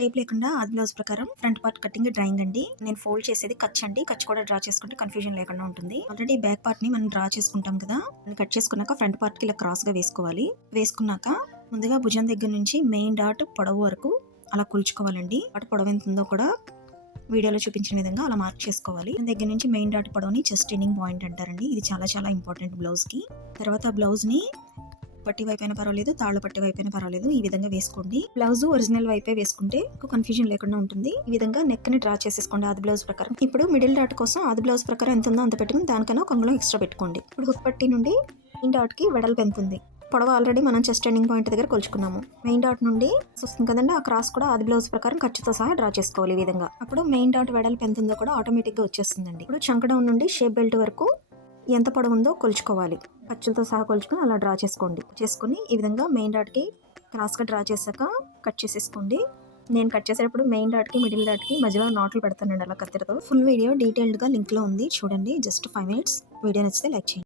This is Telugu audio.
టేప్ లేకుండా ఆది బ్లౌజ్ ప్రకారం ఫ్రంట్ పార్ట్ కటింగ్ డ్రాయింగ్ అండి. నేను ఫోల్డ్ చేసేది కచ్ అండి. కచ్ కూడా డ్రా చేసుకుంటే కన్ఫ్యూజన్ లేకుండా ఉంటుంది. ఆల్రెడీ బ్యాక్ పార్ట్ని మనం డ్రా చేసుకుంటాం కదా. కట్ చేసుకున్నాక ఫ్రంట్ పార్ట్కి ఇలా క్రాస్గా వేసుకోవాలి. వేసుకున్నాక ముందుగా భుజం దగ్గర నుంచి మెయిన్ డాట్ పొడవు వరకు అలా కొలుచుకోవాలండి. అటు పొడవు ఎంత ఉందో కూడా వీడియోలో చూపించిన విధంగా అలా మార్క్ చేసుకోవాలి. దీని దగ్గర నుంచి మెయిన్ డాట్ పొడవుని చెస్ట్ ఎండింగ్ పాయింట్ అంటారండి. ఇది చాలా చాలా ఇంపార్టెంట్ బ్లౌజ్కి. తర్వాత బ్లౌజ్ని పట్టి వైపు అయినా పర్వాలేదు తాళ్ళు పట్టి వైపు అయినా పర్వాలేదు. ఈ విధంగా వేసుకోండి. బ్లౌజ్ ఒరిజినల్ వైపే వేసుకుంటే కన్ఫ్యూజన్ లేకుండా ఉంటుంది. ఈ విధంగా నెక్ని డ్రా చేసేసుకోండి ఆది బ్లౌజ్ ప్రకారం. ఇప్పుడు మిడిల్ డాట్ కోసం ఆది బ్లౌజ్ ప్రకారం ఎంత ఉందో అంత పెట్టుకుని దానికన్నా ఒక అంగుళం ఎక్స్ట్రా పెట్టుకోండి. ఇప్పుడు హుక్ పట్టి నుండి మెయిన్ డాట్కి వెడల్పు ఎంత ఉంది? పొడవ ఆల్రెడీ మనం చెస్ట్ ఎండింగ్ పాయింట్ దగ్గర కొలుచుకున్నాము. మెయిన్ డాట్ నుండి వస్తుంది కదండి ఆ క్రాస్ కూడా ఆది బ్లౌజ్ ప్రకారం ఖర్చుతో సహా డ్రా చేసుకోవాలి ఈ విధంగా. అప్పుడు మెయిన్ డాట్ వెడల్పు ఎంత ఉందో కూడా ఆటోమేటిక్గా వచ్చేస్తుందండి. ఇప్పుడు చంక డౌన్ నుండి షేప్ బెల్ట్ వరకు ఎంత పొడవు ఉందో కొలుచుకోవాలి. ఖర్చులతో సహా కొలుచుకొని అలా డ్రా చేసుకోండి. చేసుకొని ఈ విధంగా మెయిన్ డాట్కి క్రాస్గా డ్రా చేశాక కట్ చేసేసుకోండి. నేను కట్ చేసేటప్పుడు మెయిన్ డాట్కి మిడిల్ డాట్కి మధ్యలో నాట్లు పెడతానండి అలా కత్తిరతో. ఫుల్ వీడియో డీటెయిల్డ్గా లింక్లో ఉంది. చూడండి. Just five minutes. వీడియో నచ్చితే లైక్ చేయండి.